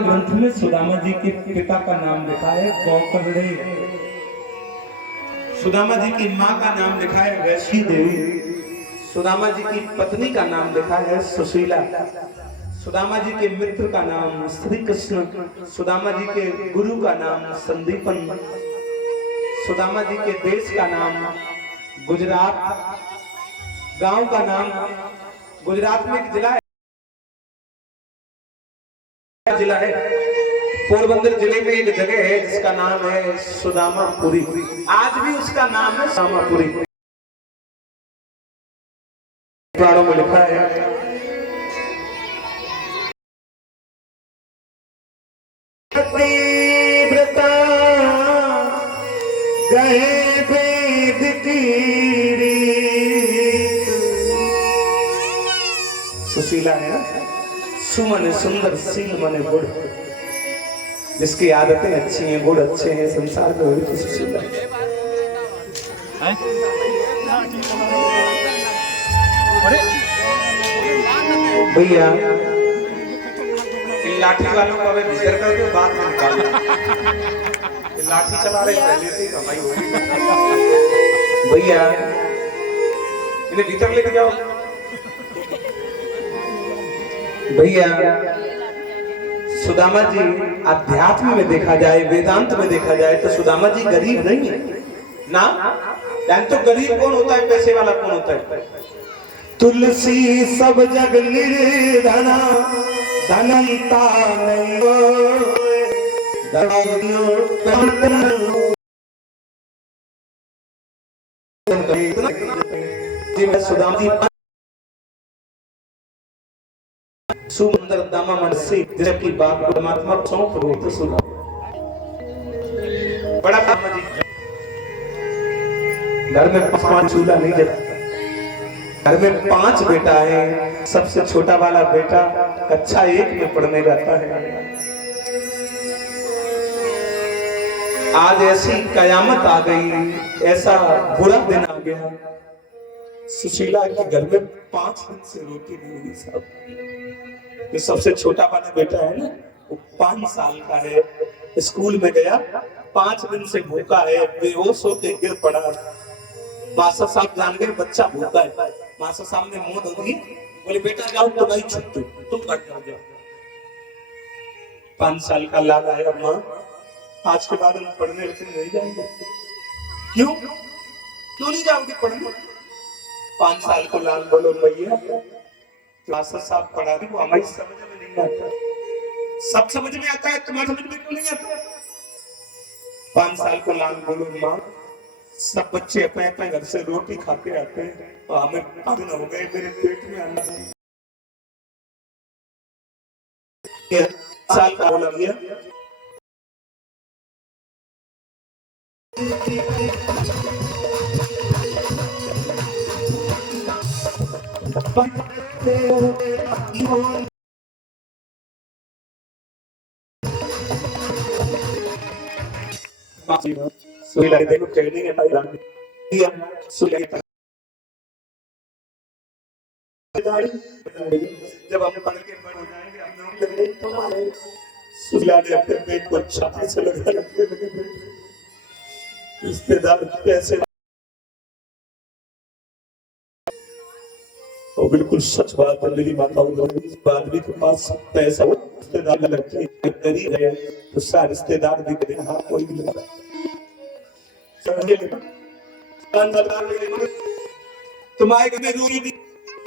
ग्रंथ में सुदामा जी के पिता का नाम लिखा है गौकर्णे, सुदामा जी की माँ का नाम लिखा है वैशी देवी, सुदामा जी की पत्नी का नाम लिखा है सुशीला, सुदामा जी के मित्र का नाम श्री कृष्ण, सुदामा जी के गुरु का नाम संदीपन, सुदामा जी के देश का नाम गुजरात, गांव का नाम गुजरात में एक जिला है पोरबंदर जिले में एक जगह है जिसका नाम है सुदामापुरी, आज भी उसका नाम है सुदामापुरी। पुराणों में लिखा है गए भेद की सुशीला है ना, सुमन सुंदर सील मने गुड़, जिसकी आदतें अच्छी हैं गुड़ अच्छे हैं संसार में वही तो सुशीला है। भैया इन लाठी वालों को अभी भीतर कर दो, बाद में निकाल दो, लाठी चला रहे पहले से कमाई होगी। भैया इन्हें भीतर लेके जाओ। भैया सुदामा जी अध्यात्म में देखा जाए, वेदांत में देखा जाए तो सुदामा जी गरीब नहीं है ना। यानी तो गरीब कौन होता है, पैसे वाला कौन होता है? तुलसी सब जग निर्धना धनंता नहीं सुदामा जी सुंदर दामा मन से जिसकी बात परमात्मा सौंप हो तो सुना बड़ा काम जी। घर में 5 चूल्हा नहीं जलता, घर में 5 बेटा है, सबसे छोटा वाला बेटा कक्षा 1 में पढ़ने जाता है। आज ऐसी कयामत आ गई, ऐसा बुरा दिन आ गया, सुशीला के घर में 5 दिन से रोटी नहीं हुई साहब। जो सबसे छोटा वाला बेटा है ना वो 5 साल का है, स्कूल में गया 5 दिन से भूखा है, बेहोश होकर गिर पड़ा। मास्टर साहब जान गए बच्चा भूखा है, मास्टर साहब ने मुंह धो दी, बोले बेटा जाओ तो नहीं छुट्टी, तुम घर जाओ। 5 साल का लाल आया, माँ आज के बाद हम पढ़ने लिखने नहीं जाएंगे। क्यों नहीं जाओगे पढ़ने? 5 साल को लाल बोलो मैया मास्टर साहब पढ़ा रही, वो हमारी समझ में नहीं आता। सब समझ में आता है, तुम्हारी समझ में क्यों नहीं आता? 5 साल को लाल बोलो माँ सब बच्चे अपने अपने घर से रोटी खा के आते हैं और हमें पागल हो गए, मेरे पेट में आना नहीं। 5 साल का बोला गया देखो ट्रेनिंग है जब हम पढ़ के बड़े हो जाएंगे हम लोग लगे तो सुला ने अपने पेट को छाती से लगा रखे रिश्तेदार पैसे और बिल्कुल सच बात है मेरी माताओं, आदमी के पास पैसा हो रिश्तेदार लगते गरीब है तो सारे रिश्तेदार भी करें हाँ कोई भी लगा तुम्हारे घर में रूरी भी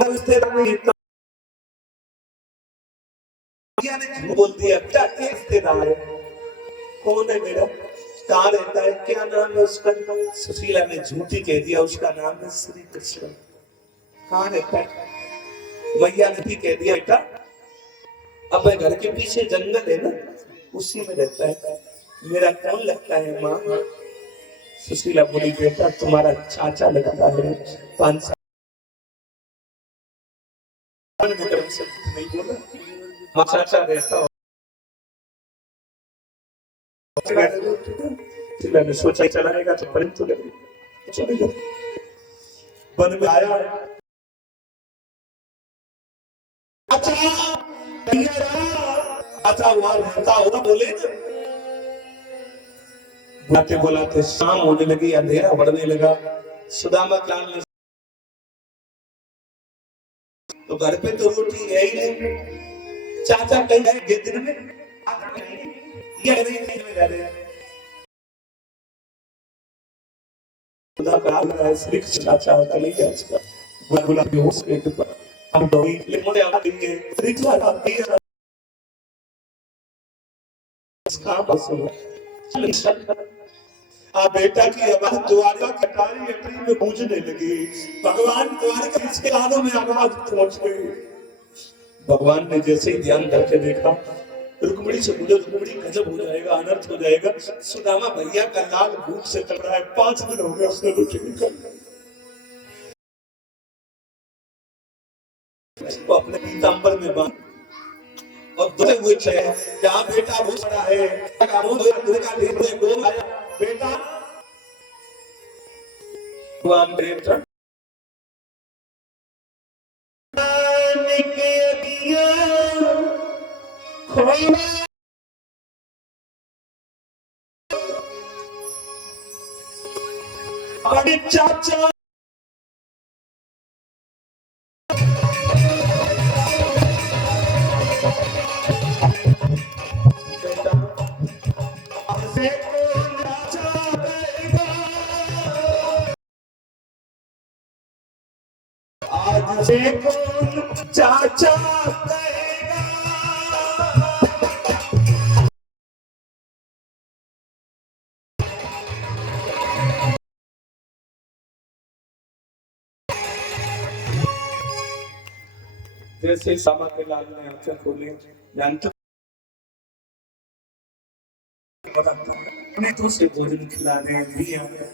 रिश्तेदार नहीं बोल दिया क्या रिश्तेदार है, कौन है मेरा, कहाँ रहता है, क्या नाम है उसका? सुशीला ने झूठी कह दिया उसका नाम है श्री कृष्ण। कहाँ रहता है? मैया ने भी कह दिया बेटा अब घर के पीछे जंगल है ना उसी में रहता है, मेरा कौन लगता है माँ? सुशीला बोली बेटा तुम्हारा चाचा लगता है। 5 साल में गर्म से नहीं बोला माँ चाचा रहता हो। मैंने सोचा चलाएगा तो पढ़ तो चलेगा। वन में आया अच्छा वहां रहता होगा, बोले ना। बुलाते बुलाते शाम होने लगी, अंधेरा बढ़ने लगा। सुदामा लाल ने तो घर पे तो रोटी है ही नहीं। चाचा कहीं गए दिन में ये नहीं जा रहे। खुदा का है श्री चाचा का नहीं है इसका बुला के होश के ऊपर हम तो ले मोड़े आ देंगे श्री चाचा की इसका बस आ बेटा की आवाज द्वारा कटारी अटरी में गूंजने लगी। भगवान द्वार के इसके कानों में आवाज पहुंच गई। भगवान ने जैसे ही ध्यान करके देखा, रुक्मिणी से बोले रुक्मिणी गजब हो जाएगा, अनर्थ हो जाएगा। सुदामा भैया का लाल भूख से तड़ रहा है, 5 दिन हो गए उसने रोटी नहीं खाई। वो अपने पीतांबर में बांध और धोते हुए चले। क्या बेटा भूख रहा है, बेटा भगवान बेटा बड़े चाचा आज से कौन चाचा कहेगा। जैसे सामा के लाल ने आंखें खोली, जानते उन्हें तो से भोजन खिलाने भी आ गए।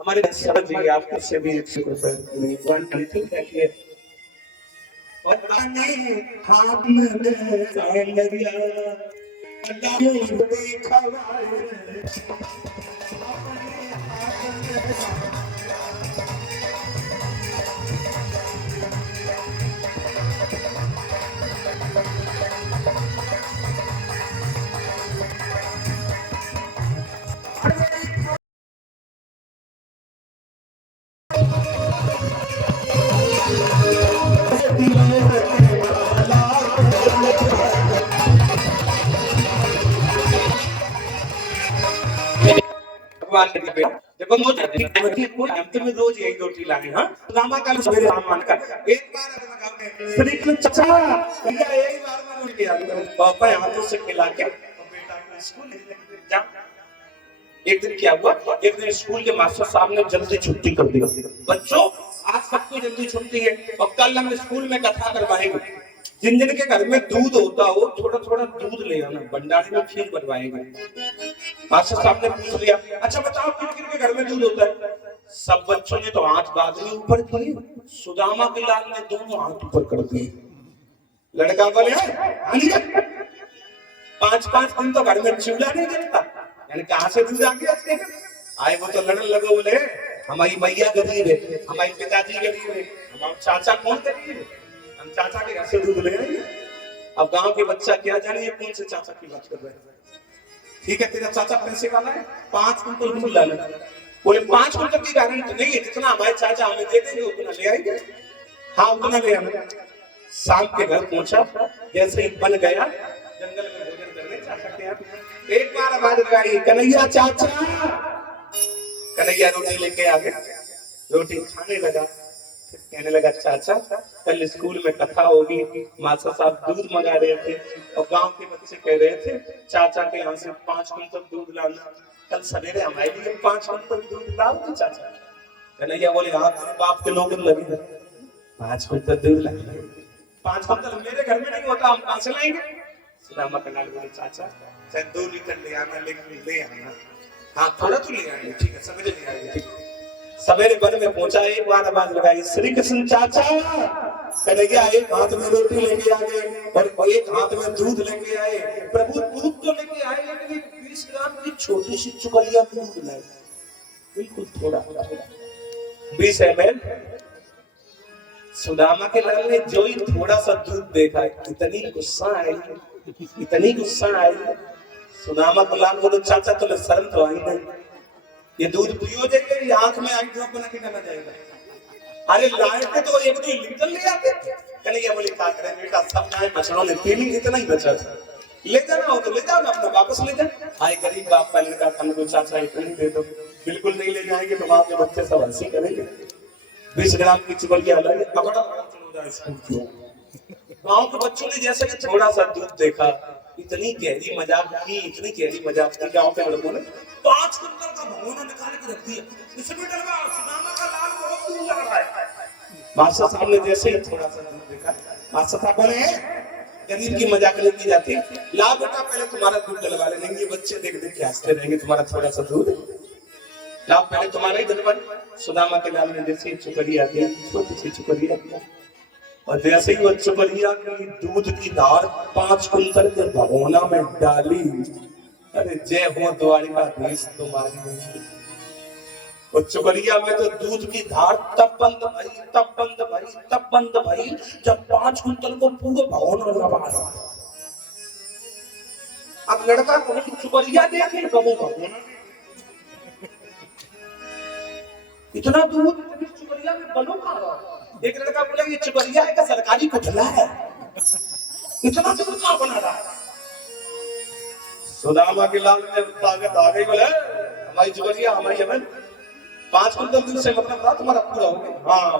हमारे जी आपको से भी 100 रुपए और आने हाथ में लगिया अल्लाह देखा भगवान के बेटा देखो अंत में रोज यही रोटी लाए। हाँ रामा का सवेरे राम का एक बार श्री कृष्ण चाचा भैया एक बार में रोटी आ पापा हाथों से खिला के तो बेटा को स्कूल जा। एक दिन क्या हुआ, एक दिन स्कूल के मास्टर साहब ने जल्दी छुट्टी कर दी। बच्चों आज सबको जल्दी छुट्टी है और कल हम स्कूल में कथा करवाएंगे। जिन जिन के घर में दूध होता हो थोड़ा थोड़ा दूध ले आना, भंडारे में खीर बनवाएंगे। मास्टर साहब ने पूछ लिया, अच्छा बताओ किन किन के घर में दूध होता है। सब बच्चों ने तो हाथ बाद में ऊपर किए, सुदामा के लाल ने दोनों हाथ ऊपर कर दिए। लड़का बोले 5-5 दिन तो घर में चूल्हा नहीं जलता, यानी कहां से दूध आ गया इसके। आए वो तो लड़न लगे, बोले हमारी मैया गरीब है, हमारे पिताजी गरीब है, हमारे चाचा कौन गरीब है, हम चाचा के घर से दूध ले आएंगे। अब गांव के बच्चा क्या जाने ये कौन से चाचा की बात कर रहे हैं। ठीक है तेरा चाचा पैसे वाला है, 5 कुंटल दूध लाना। बोले 5 कुंटल की गारंटी नहीं है, जितना हमारे चाचा हमें दे देंगे उतना ले आएंगे। हाँ उतना ले आना। शाम के घर पहुंचा, जैसे ही बन गया जंगल में भोजन करने चाचा के यहाँ एक बार आवाज लगाई, कन्हैया चाचा। कन्हैया रोटी लेके आ गया, रोटी खाने लगा, कहने लगा चाचा कल स्कूल में कथा होगी, मास्टर साहब दूध मंगा रहे थे और गांव के बच्चे कह रहे थे चाचा के यहाँ से 5 कुंटल दूध लाना, कल सवेरे हमारे लिए 5 कुंटल दूध लाओगे चाचा। कन्हैया बोले हाँ बाप के लोग लगे 5 कुंटल दूध लाएंगे, 5 कुंटल मेरे घर में नहीं होता, हम कहां से लाएंगे। सुदामा का लाल बोले चाचा चाहे 2 लीटर ले आना, लेकिन ले आना। हाँ थोड़ा तो ले आएंगे, ठीक है, सवेरे ले आएंगे, ठीक है। सवेरे वन में पहुंचा, एक बार आवाज लगाई, श्री कृष्ण चाचा। कन्हैया एक हाथ में रोटी लेके आ गए और एक हाथ में दूध लेके आए। प्रभु दूध तो लेके आए, लेकिन एक 20 ग्राम की छोटी सी चुकलिया दूध लाए, बिल्कुल थोड़ा 20 ml। सुदामा के लाल ने जो ही थोड़ा सा दूध देखा, इतनी गुस्सा आई, इतनी गुस्सा आई। सुदामा को लाल बोलो, चाचा तुम्हें शर्म तो आई नहीं, ये दूध पियो देंगे, ये आंख में आई ड्रॉप बना के डाला जाएगा। अरे लाए तो 1-2 लीटर ले आते। कन्हैया बोले क्या करें बेटा, सब गाय बछड़ों ने पी ली, इतना ही बचा था, ले जाना हो तो ले जाओ ना, अपना वापस ले जाए। आए गरीब बाप का लड़का, हमको चाचा इतनी दे दो। बिल्कुल नहीं ले जाएंगे तो बाप के बच्चे सब हंसी करेंगे। 20 ग्राम की चुकलिया लाई, गाँव के बच्चों ने जैसे कि थोड़ा सा दूध देखा, इतनी गहरी मजाक की, इतनी गहरी मजाक की। गाँव के लड़कों ने 5 कुंटल का भगोना निकाल के रख दिया, इसमें डलवा सुदामा का लाल बहुत दूर लग रहा है। बादशाह साहब ने जैसे ही थोड़ा सा दूध देखा, बादशाह साहब बोले गरीब की मजाक नहीं की जाती, ला बेटा पहले तुम्हारा दूध डलवा लेंगे, ये बच्चे देख देख के हंसते रहेंगे, तुम्हारा थोड़ा सा दूध ला, पहले तुम्हारा ही डलवा। सुदामा के लाल ने जैसे ही चुकलिया दिया, छोटी सी चुकलिया दिया, और जैसे ही वो चुकलिया की दूध की धार 5 कुंटल के भगोना में डाली, अरे जय हो द्वारिकाधीश तुम्हारी। वो चुकलिया में तो दूध की धार तब बंद भई, तब बंद भई, तब बंद भई, जब 5 कुंटल को पूरे भगोना लगा। अब लड़का को चुकलिया देखे, कबू भगोना इतना दूध, इतनी चुकलिया में बनो का। एक लड़का बोला ये चुकलिया है का सरकारी कुठला है, इतना दूध कहाँ बना रहा है। सुदामा के लाल ने ताकत आ गई, बोले हमारी चुकलिया हमारी हमें 5 कुंटल दूध से मतलब था तुम्हारा पूरा हो गया। हाँ,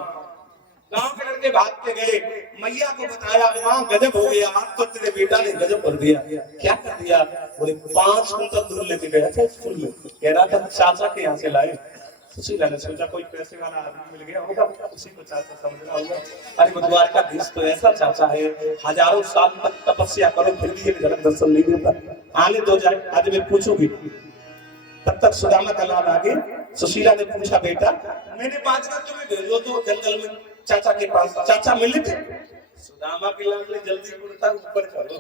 गांव के लड़के भाग के गए, मैया को बताया, माँ गजब हो गया, आज तो तेरे बेटा ने गजब कर दिया। क्या कर दिया? बोले 5 कुंटल दूध लेके गया था स्कूल में, कह रहा था चाचा के यहाँ से लाए। सुशीला ने सोचा कोई पैसे वाला आदमी मिल गया होगा, उसी को चाचा समझ रहा होगा। अरे वो द्वारकाधीश तो ऐसा चाचा है, हजारों साल तक तपस्या करो फिर भी एक झलक दर्शन नहीं देता, आने दो जाए, आज मैं पूछूंगी। तब तक सुदामा का लाल आगे। सुशीला ने पूछा बेटा मैंने बाजना तुम्हें भेजो तो जंगल में चाचा के पास, चाचा मिले थे? सुदामा के लाल ने जल्दी कुर्ता ऊपर करो,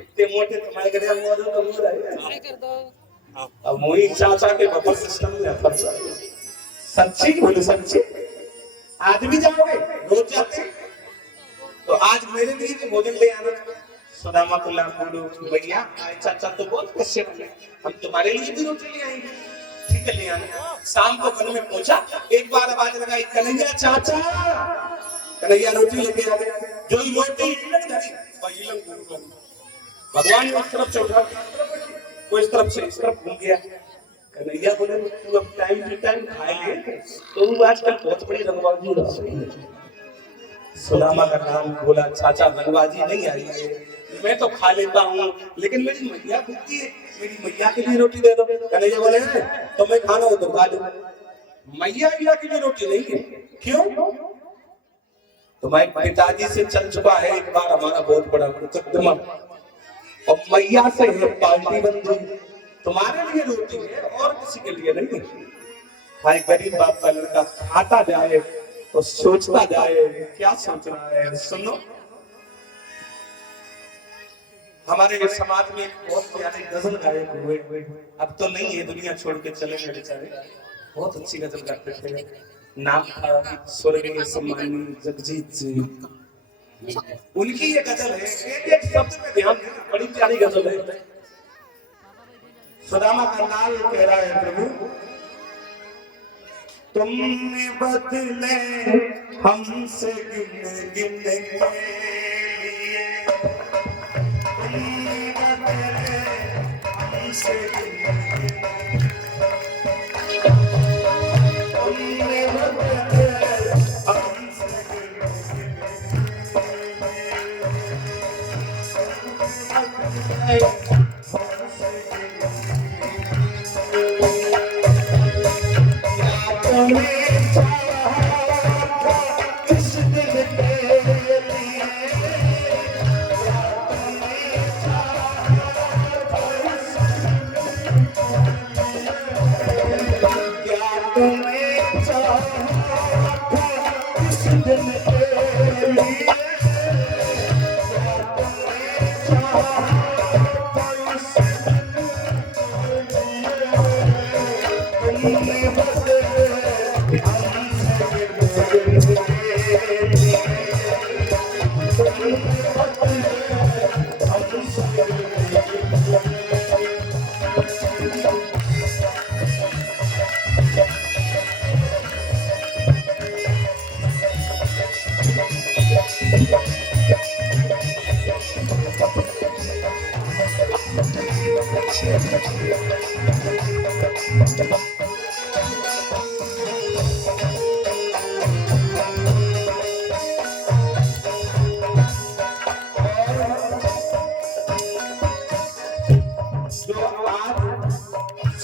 इतने मोटे तुम्हारे गधे मुंह तो मुंह रहे कर दो। अब मोही चाचा के बफर सिस्टम में फंसा। सच्ची बोले सच्ची, आज भी जाओगे? रोज जाते तो आज मेरे लिए भी भोजन ले आना। सुदामा को लाल बोलो भैया चाचा तो बहुत कष्ट वाले, हम तुम्हारे लिए भी रोटी ले आएंगे, ठीक है ले आना। शाम को वन में पहुंचा, एक बार आवाज लगाई कन्हैया चाचा। कन्हैया रोटी लेके आ गया, जो ही रोटी भगवान ने उस तरफ से उठा, वो इस तरफ से इस तरफ घूम गया। कन्हैया बोले तू अब टाइम टू टाइम खाए, तो आजकल बहुत बड़ी रंगबाजी हो रही है। सुदामा का नाम बोला चाचा रंगबाजी नहीं आई है, मैं तो खा लेता हूँ, लेकिन मेरी मैया भूखी है, मेरी मैया के लिए रोटी दे दो। कन्हैया बोले तो मैं खाना हो तो खा लो, मैया के लिए रोटी नहीं है। क्यों? तुम्हारे पिताजी से चल चुका है एक बार हमारा बहुत बड़ा मुकदमा, और मैया से है पार्टी बंदी, तुम्हारे लिए रोटी है और किसी के लिए नहीं। भाई गरीब बाप का लड़का खाता जाए तो सोचता जाए क्या सोच रहा है। सुनो, हमारे समाज में बहुत प्यारे गजल गायक हुए, अब तो नहीं है, दुनिया छोड़ के चले गए बेचारे, बहुत अच्छी गजल गाते थे। नाम था स्वर्गीय सम्मानीय जगजीत जी, उनकी ये गजल है, एक शब्द पे ध्यान देना, बड़ी प्यारी गजल है। सुदामा का लाल कह रहा है प्रभु तुमने बदले हमसे गिन गिन के लिए, तुमने बदले हमसे गिन गिन, तुमने बदले हमसे गिन गिन,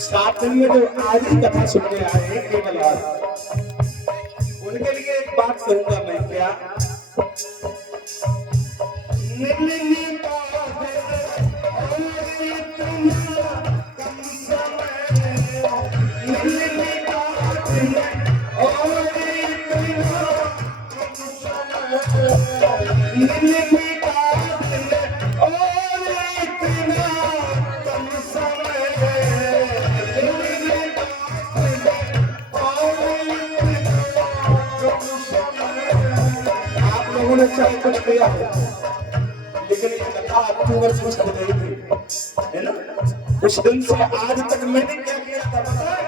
सात दिन में जो आज ही कथा सुनने आए हैं केवल आज, उनके लिए एक बात कहूंगा मैं क्या, चाहे कुछ किया है लेकिन ये कथा अक्टूबर से चल रही थी, है ना? उस दिन से आज तक मैंने क्या किया था पता है?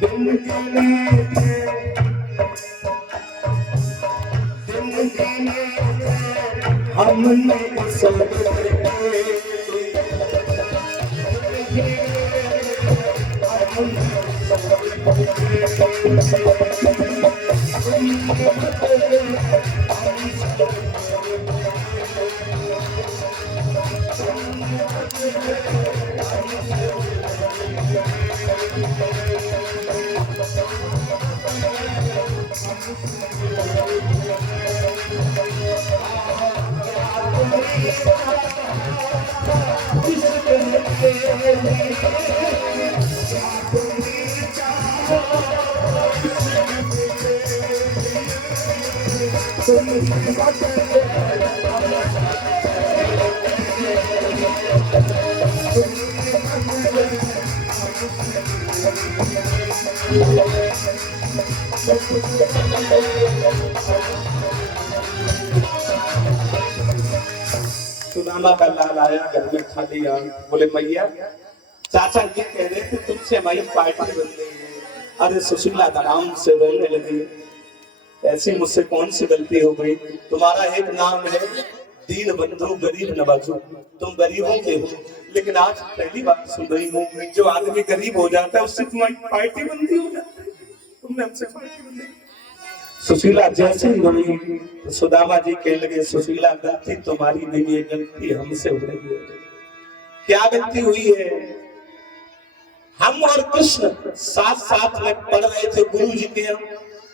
दिन गिने हमने सब सुदामा का लाल आया घर में खाली आ, बोले मैया चाचा ये कह रहे थे तुमसे हमारी पार्टी बन गई है। अरे सुशीला आराम से रोने लगी, ऐसी मुझसे कौन सी गलती हो गई? तुम्हारा एक नाम है दीन बंधु गरीब नवाजो, तुम गरीबों के हो, लेकिन आज पहली बार सुन रही हूँ जो आदमी गरीब हो जाता है उससे तुम्हारी पार्टी बंदी हो जाती है, तुमने हमसे पार्टी बंदी। सुशीला जैसे ही गई तो सुदामा जी कहने लगे सुशीला गलती तुम्हारी नहीं है, गलती हमसे हो रही है। क्या गलती हुई है? हम और कृष्ण साथ साथ में पढ़ रहे थे गुरु जी के यहाँ,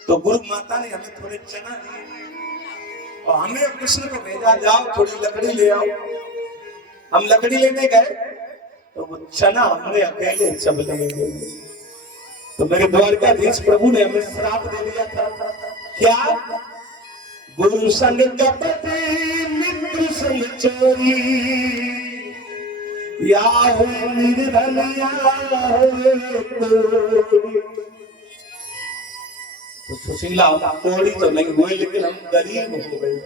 तो गुरु माता ने हमें थोड़े चना दिए और हमें कृष्ण को भेजा जाओ थोड़ी लकड़ी ले आओ। हम लकड़ी लेने गए तो वो चना हमने अकेले चबले में गए। तो मेरे द्वारकाधीश प्रभु ने हमें श्राप दे दिया था क्या? गुरु संग कपटी मित्र संग चोरी, या हो निर्धन या हो कोरी। तो सुशीला कोड़ी तो नहीं हुई लेकिन हम गरीब हो गए।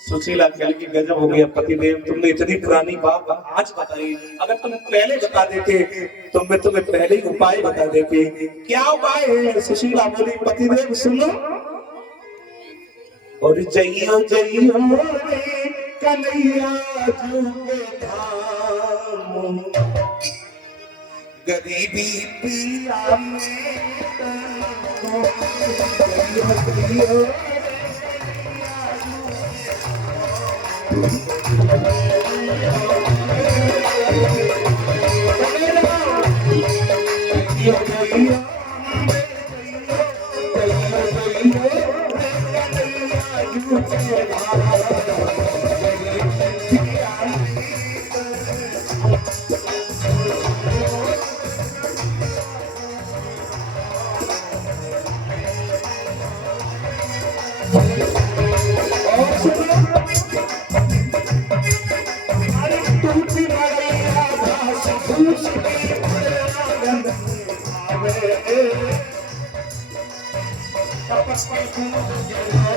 सुशीला कह की गजब हो गया पतिदेव, तुमने इतनी पुरानी बात आज बताई, अगर तुम्हें पहले बता देते तो मैं तुम्हें पहले ही उपाय बता देती। क्या उपाय है? सुशीला बोली पतिदेव सुनो, और जइयो जइयो कन्हैया जी के धाम, गरीबी पिया में जइयो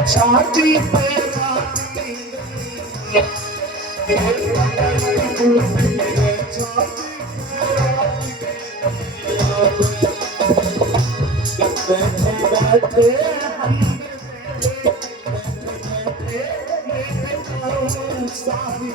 छाती पे बैठे सारी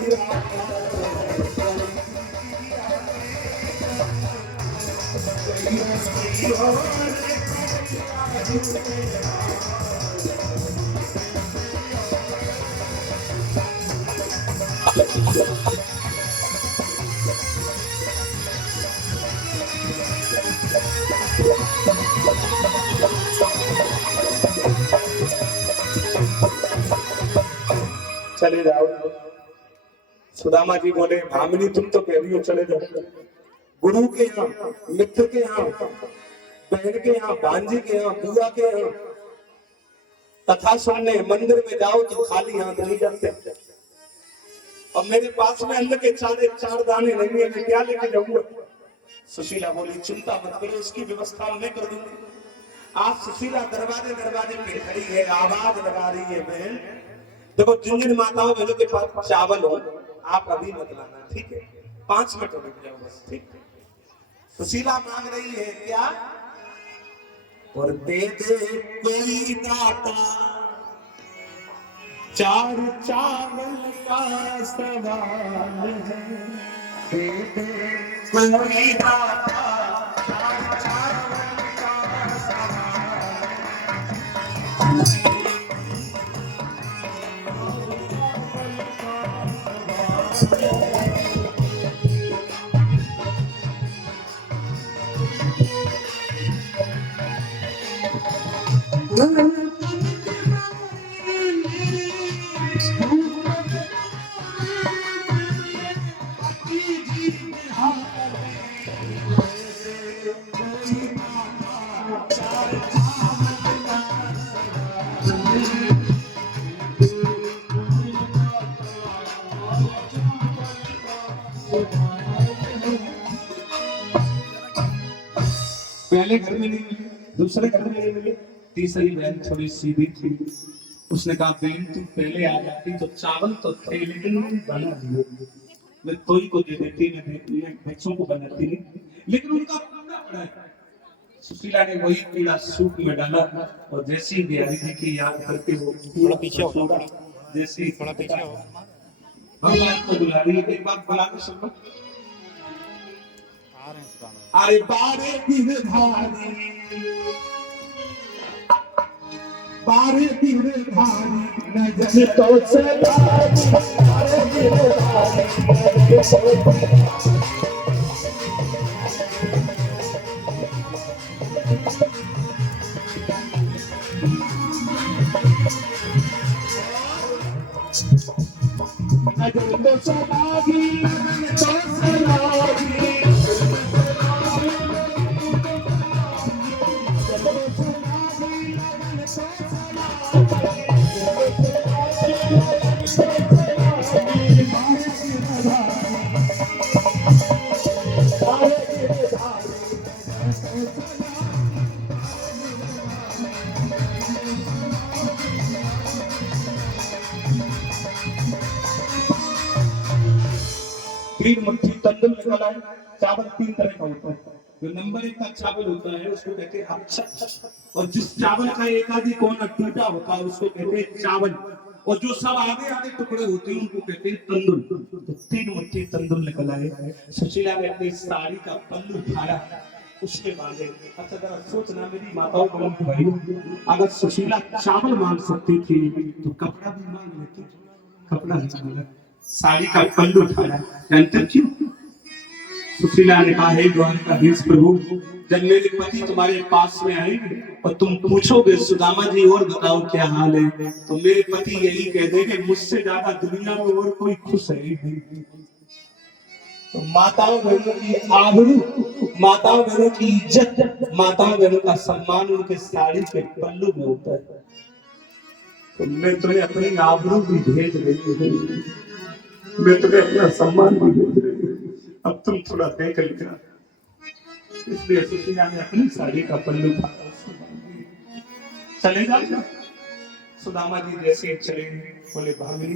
चले जाओ। सुदामा जी बोले भामिनी तुम तो कह रही हो चले जाओ, गुरु के यहाँ, मित्र के यहाँ, बहन के यहाँ, भांजी के यहाँ, बुआ के यहाँ कथा सुनने मंदिर में जाओ तो खाली हाथ नहीं जाते। और मेरे पास में अन्न के चार दाने नहीं है, मैं क्या लेके जाऊंगा? सुशीला बोली चिंता मत करो, उसकी व्यवस्था मैं कर दूंगी। आज सुशीला दरवाजे पे खड़ी है, आवाज लगा रही है बहन देखो जिन जिन माताओं बहनों के पास चावल हो आप अभी मत लाना, ठीक है? 5 मिनट रुक जाओ बस, ठीक है? सुशीला मांग रही है क्या? और दे दे कोई दाता 4 चावल का सवाल है, दे दे कोई दाता 4 चावल का सवाल। पहले घर में नहीं मिली, दूसरे घर में नहीं मिली, तीसरी बहन थोड़ी सीधी थी, उसने कहा बहन तू पहले आ जाती तो चावल तो थे लेकिन बना दिए, मैं कोई को दे देती, मैं बच्चों को बनाती नहीं, लेकिन उनका पूरा पड़ा है। सुशीला ने वही कीड़ा सूप में डाला और जैसी बिहारी जी की याद करके वो थोड़ा पीछे हो, जैसी थोड़ा पीछे हो, भगवान को बुला रही है, एक बात बुला के सुनो। अरे बारे गिरधारी नजर तो चला, बारे गिरधारी नजर तो चलागी, नजर तो चलागी। तीन मुट्ठी तंदुल निकल आए। चावल 3 तरह का होता है। जो नंबर 1 का चावल होता है उसको कहते हैं अच्छा, और जिस चावल का एक आधी कोना टूटा होता है उसको कहते हैं चावल, और जो सब आधे आधे टुकड़े होते हैं उनको कहते हैं तंदुल। तो 3 मुट्ठी तंदुल निकल आए। सुशीला ने अपनी साड़ी का पल्लू उठाया, उसके बाद अच्छा जरा सोचना मेरी माताओं को भाई, अगर सुशीला चावल मांग सकती थी तो कपड़ा भी मांग लेती, कपड़ा नहीं मांगा, साड़ी का पल्लू उठाया। जानते क्यों? सुशीला ने कहा हे द्वारकाधीश प्रभु, जब मेरे पति तुम्हारे पास में आएंगे और तुम पूछोगे सुदामा जी और बताओ क्या हाल है, तो मेरे पति यही कह देंगे मुझसे ज्यादा दुनिया में और कोई खुश है ही नहीं। तो माताओं बहनों की आबरू, माताओं बहनों की इज्जत, माताओं बहनों का सम्मान उनके साड़ी के पल्लू में होता है। तो मैं तुम्हें अपनी आबरू भी भेज रही हूँ, मैं तुम्हें अपना सम्मान भी भेज रही हूँ, अब तुम थोड़ा देख लेना। इसलिए सुशीला ने अपनी साड़ी का पल्लू फाड़ा, उसको बांध दिया। चले जाओ। सुदामा जी जैसे ही चले बोले भाभी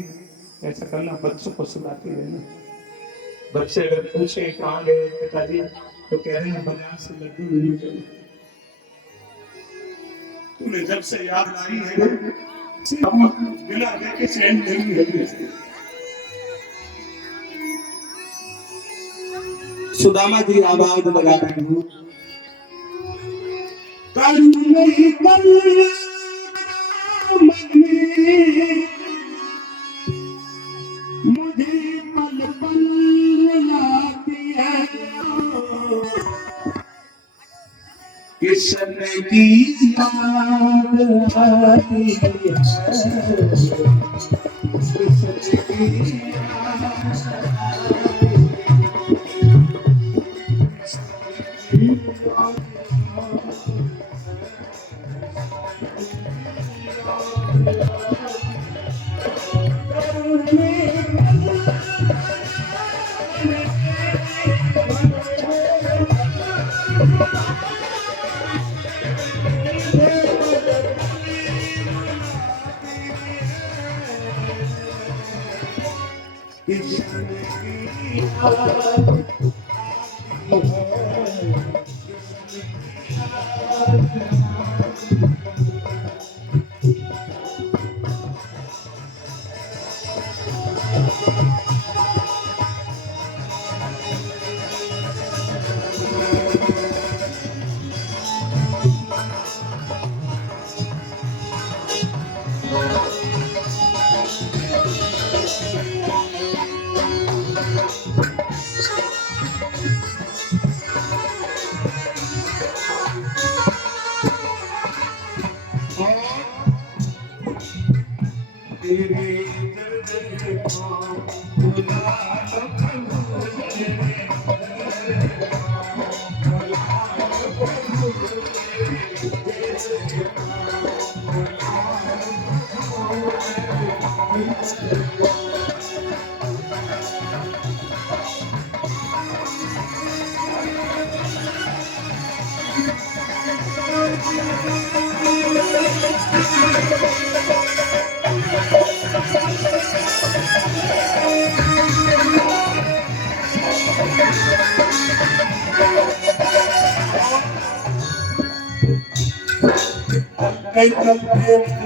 ऐसा करना, बच्चों को सुलाते रहना। बच्चे अगर पूछे कहाँ गए पिताजी, तो कह रहे हैं बाजार से लड्डू लेने चले। तूने जब से याद लाई है बिना देखे चैन नहीं है। सुदामा जी आवाज लगा रहे हैं, मुझे पल पल रुलाती है, किशन की याद आती है, किशन की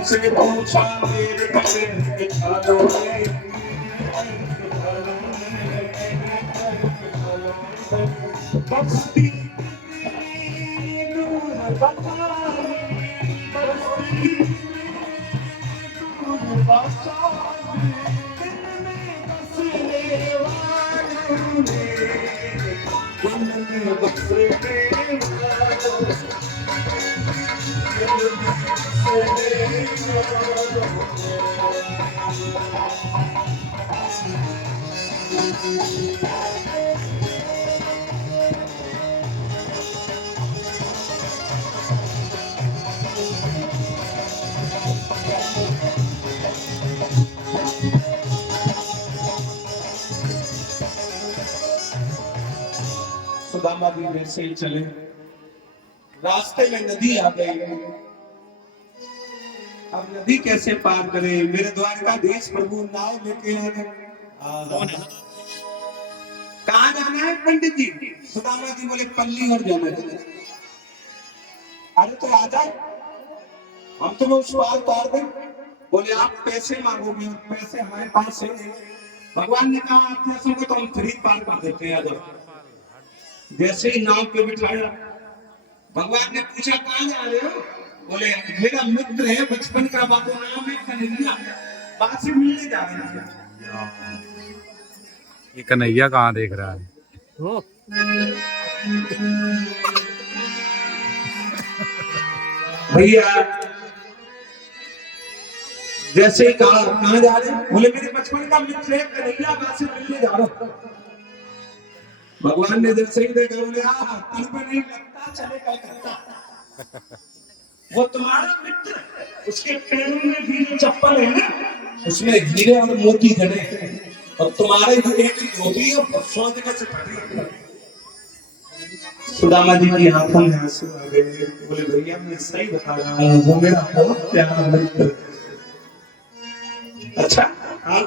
से पूछा मेरे कपड़े खालो बस्ती सुदामा जी वैसे ही चले, रास्ते में नदी आ गई। अब नदी कैसे पार करे? मेरे द्वारकाधीश प्रभु नाव लेके आ गए। कहाँ जाना है पंडित जी? सुदामा जी बोले पल्ली और जाना है। अरे तो आ जाओ, हम तुम्हें उस पार उतार दें। बोले आप पैसे मांगोगे, पैसे हमारे पास है। भगवान ने कहा आप जैसों को तो हम फ्री पार कर देते हैं। जैसे ही नाव पे बिठाया, भगवान ने पूछा कहाँ जा रहे हो? बोले मेरा मित्र है बचपन का, बाबू नाम है कन्हैया, बात से मिलने जा रहे हैं। ये कन्हैया कहाँ देख रहा है? भैया जैसे ही कहा कहाँ जा रहे? बोले मेरे बचपन का मित्र है कन्हैया, बात से मिलने जा रहा हूँ। भगवान ने जैसे ही देखा, बोले तुम पे नहीं लगता, चले कलकत्ता। वो तुम्हारा मित्र, उसके पैरों में भी जो चप्पल है ना, उसमें हीरे और मोती जड़े हैं, और तुम्हारे जो एक धोती है वो 100 जगह से भरी है। सुदामा जी की आंखों में आंसू आ गए। बोले भैया मैं सही बता रहा हूँ, वो मेरा बहुत प्यारा मित्र। अच्छा हाँ,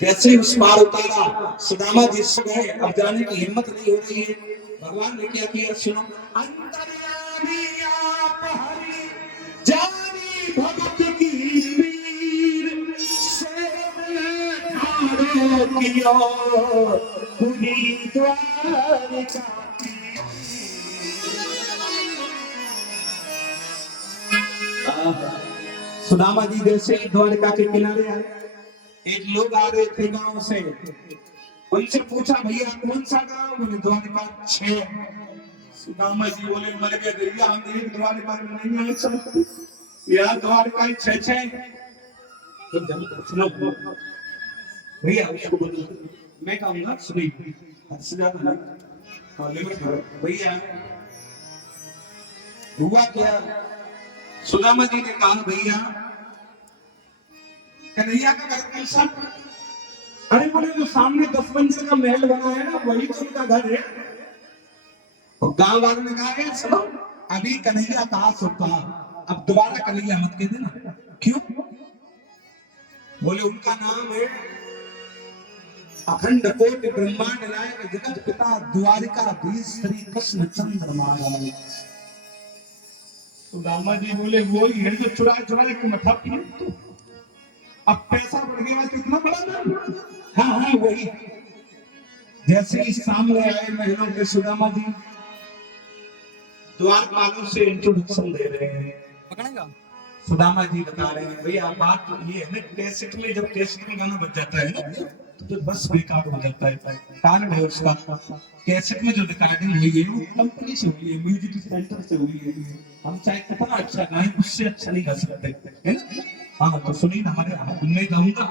कैसे उस पार उतारा। सुदामा जी सो गए, अब जाने की हिम्मत नहीं हो रही है। भगवान ने क्या किया सुनो। अंतर्यामी आप हरि जानी भगत की पीर, सेवक किया पुरी द्वारिका। सुदामा जी जैसे द्वारिका के किनारे आए, एक लोग आ रहे थे गांव से। उनसे पूछा भैया कौन सा गांव। बोले द्वारिका 6। सुदामा जी बोले मर गए भैया, हम एक द्वारिका में नहीं आ सकते, यहाँ द्वारिका 6 सुनो भैया, उसको बोलो मैं कहूंगा सुनिए, इससे ज्यादा नहीं, लिमिट भैया। हुआ क्या, सुदामा जी ने कहा भैया कन्हैया का घर कैसा। अरे बोले जो सामने 10 मंजिल का महल बना है ना, वही तो उनका घर है। और गांव वालों ने कहा है सुनो, अभी कन्हैया कहा सुनता, अब दोबारा कन्हैया मत कह देना। क्यों। बोले उनका नाम है अखंड कोटि ब्रह्मांड नायक जगत पिता द्वारिकाधीश श्री कृष्ण चंद्र महाराज। सुदामा जी बोले वही है जो चुरा चुरा के मठा पिए। अब पैसा बढ़ गया कितना बड़ा नाम। हाँ हाँ वही। जैसे ही सामने आए महलों के सुदामा जी द्वारपालों से इंट्रोडक्शन दे रहे हैं। पकड़ेगा। सुदामा जी बता रहे हैं भैया बात ये है, कैसेट में जब कैसेट में गाना बज जाता है ना तो बस बेकार हो जाता है। कारण है उसका, कैसेट में जो रिकॉर्डिंग हुई है वो कंपनी से हुई है, म्यूजिक सेंटर से हुई है। हम चाहे कितना अच्छा गाएं उससे अच्छा नहीं गा सकते है ना। हाँ तो सुनिए हमारे मैं गाऊंगा।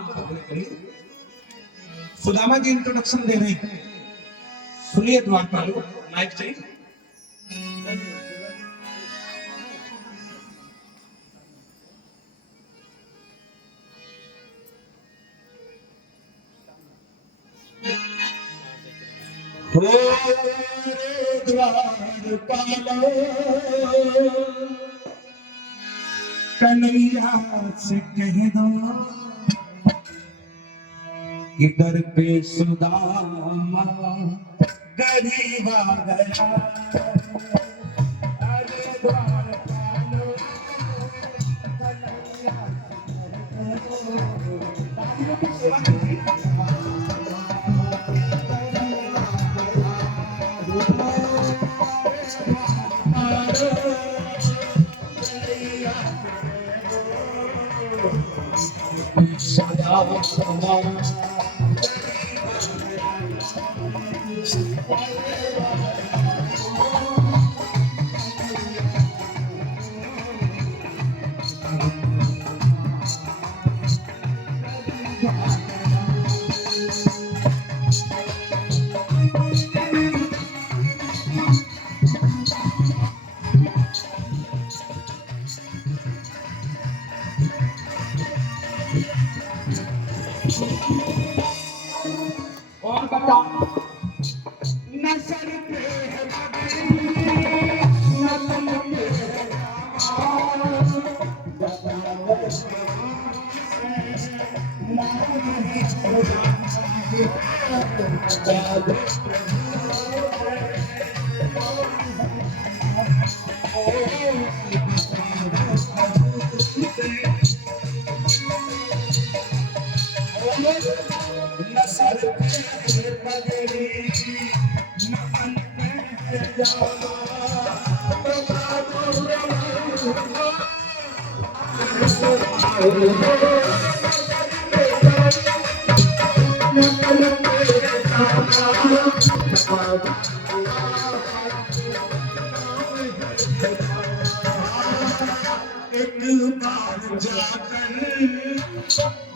सुदामा जी इंट्रोडक्शन दे रहे हैं, सुनिए द्वारपालों, माइक चाहिए। हो द्वारपालो कन्हैया से कह दो इधर पे सुदामा गरीब आ गया। अरे द्वारपालो कन्हैया और बता नजर पे है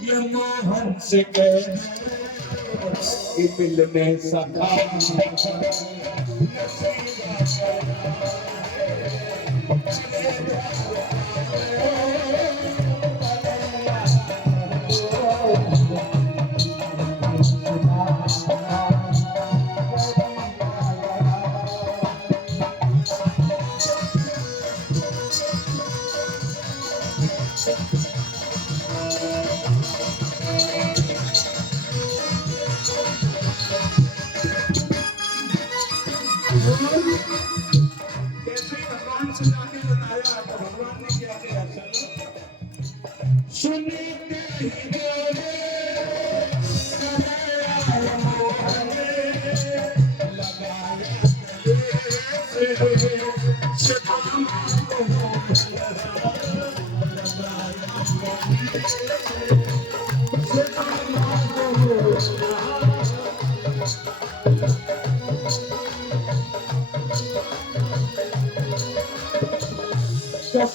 ये मोहन से मिलने सका कैसे भगवान से जाके बताया तो भगवान ने क्या किया चलो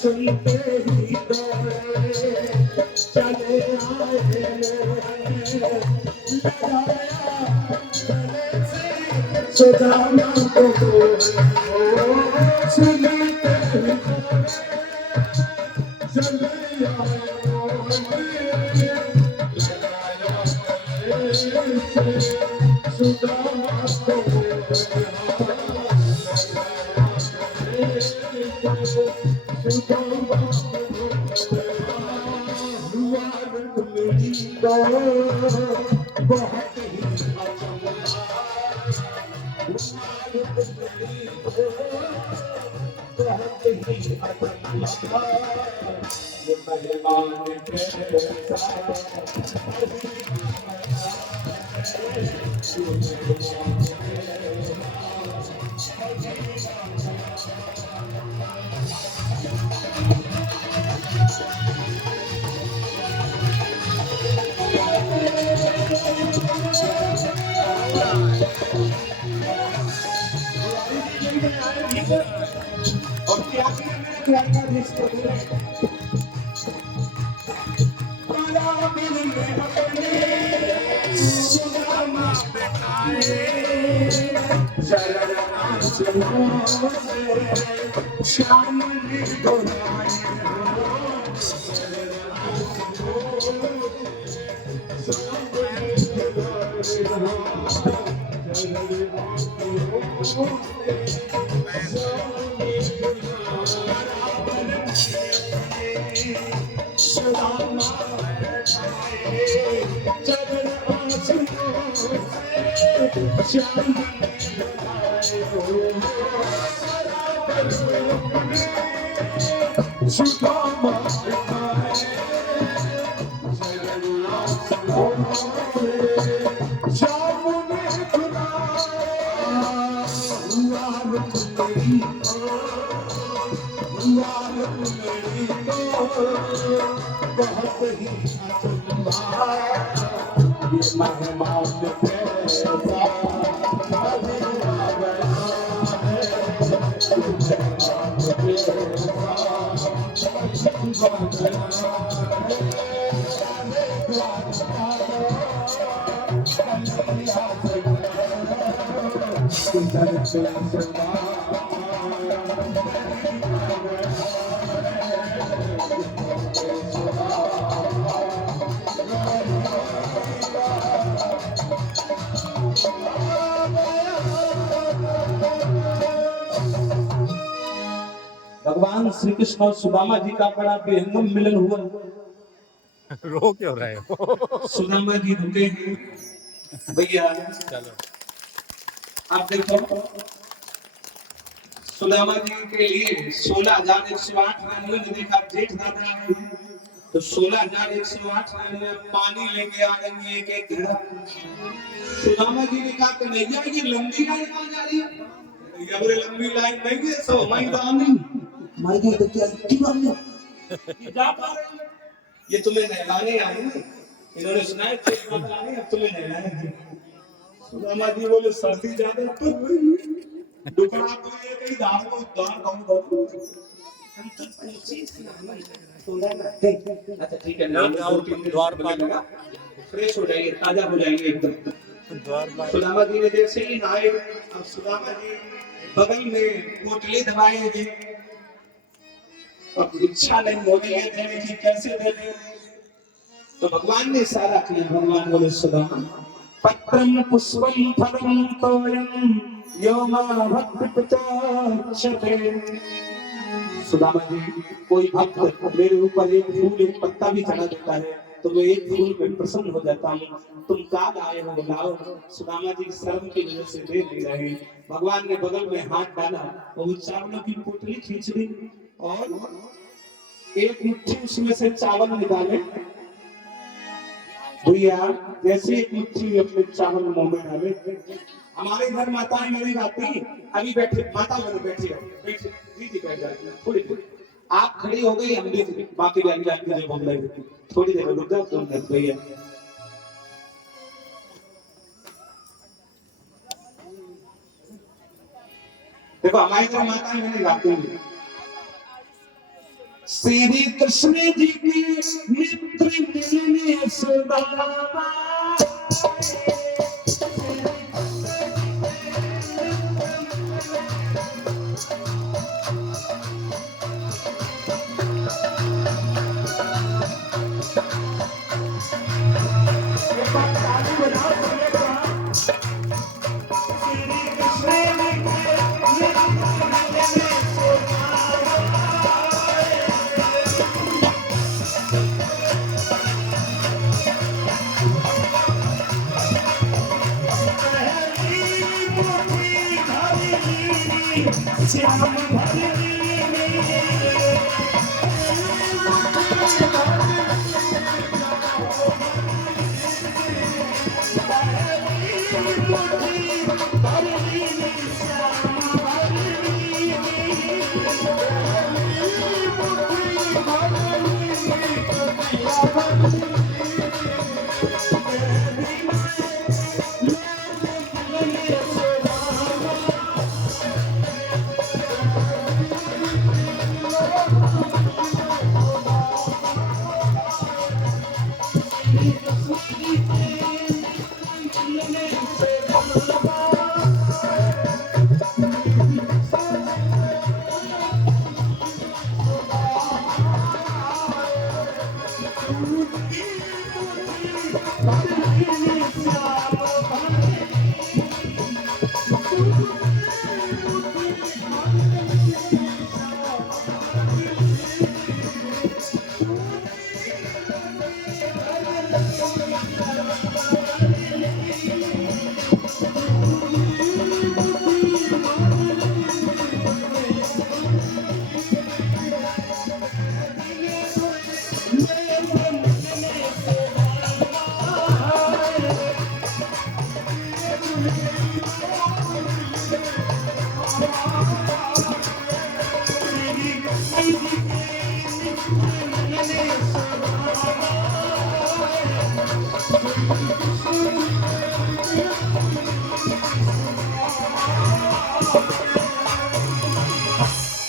सुनते ही बोले सुनते ही चले आए सुदामा को सुनते ही चले आए सुदामा को बहुत ही और क्या किया मैंने प्यार रिश्ते श्याम भगवान श्री कृष्ण और सुदामा जी का बड़ा बेहंगम मिलन हुआ। रो क्यों रहे हो? सुदामा जी रुके भैया। चलो आप देखो सुदामा जी के लिए 16,108 रानियों ने देखा जेठ दादा ने तो 16,108 रानियां पानी लेके आ रही है एक घड़ा। सुदामा जी ने कहा कन्हैया ये लंबी लाइन कहाँ जा रही है? ये बड़े लंबी लाइन नहीं है सो मैदान मर गए तो क्या जा पा रहे हैं ये तुम्हें नहलाने आई है। इन्होंने सुनाया अब तुम्हें नहलाएंगे। सुदामा जी बोले सर्दी ज्यादा तो दुखड़ा तो ये कहीं दाम को उद्धार कौन हम तो अच्छा ठीक है नाम और द्वार पर फ्रेश हो जाइए ताजा हो जाएंगे एकदम। सुदामा जी ने जैसे ही नहाए अब सुदामा जी बगल में पोटली दबाए थे अब इच्छा नहीं हो रही है देने की कैसे दे दे तो भगवान ने इशारा किया। भगवान बोले सुदामा पत्रम पुष्पम फलम तोयम योमा भक्त पिताक्षते। सुदामा जी कोई भक्त मेरे ऊपर एक फूल एक पत्ता भी चढ़ा देता है तो मैं एक फूल में प्रसन्न हो जाता हूँ। तुम काल आए हो लाओ। सुदामा जी शर्म की वजह से दे नहीं रहे। भगवान ने बगल में हाथ डाला और वो चावलों की पोटली खींच ली और एक मुट्ठी उसमें से चावल निकाले। भैया जैसे एक मुट्ठी अपने चावल मुंह में डाले, हमारे घर माताएं नहीं गाती, अभी बैठे माता बनो बैठिए बैठिए दीदी बैठ जाती थोड़ी देर, आप खड़ी हो गई हम भी बाकी वाली जाती है बोल रही थोड़ी देर रुक जाओ तुम भैया। देखो हमारी तो माताएं नहीं गाती। श्री कृष्ण जी की मित्र मिलने सुदामा श्याम भजनी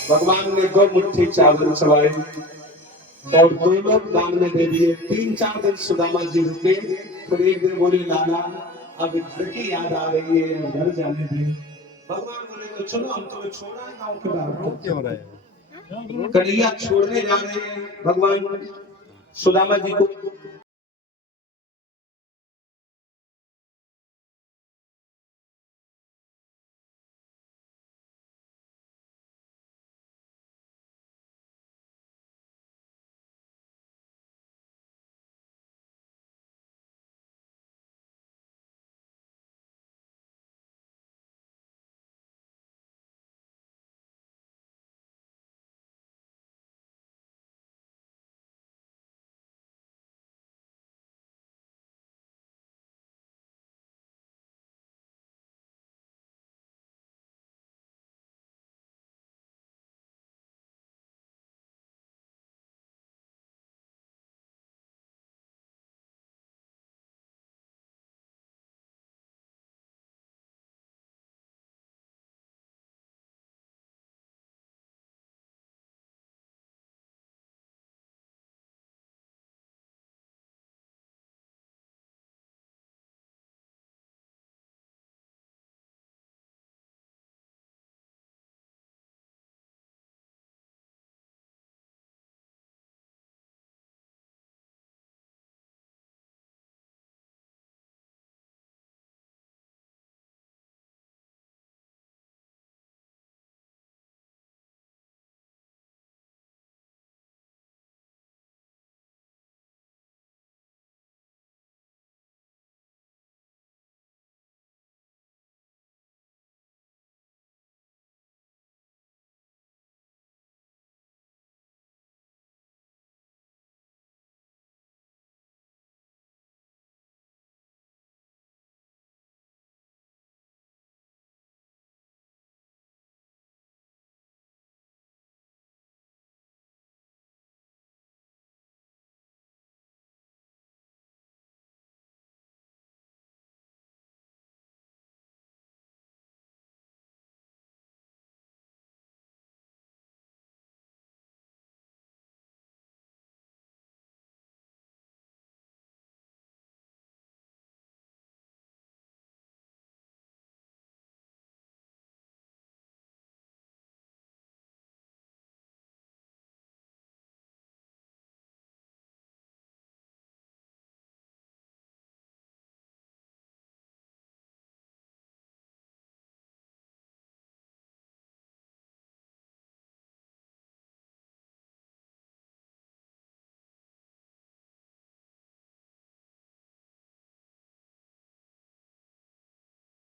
भगवान ने 2 मुट्ठी चावल चढ़ाए और 2 लोग दान में दे दिए। 3-4 दिन सुदामा जी रुके, फिर एक दिन बोले लाला अब घर की याद आ रही है, घर जाने दें। भगवान बोले तो चलो हम तुम्हें छोड़ा है गांव के बाहर। क्यों रहे हो? कन्हैया छोड़ने जा रहे हैं। भगवान सुदामा जी को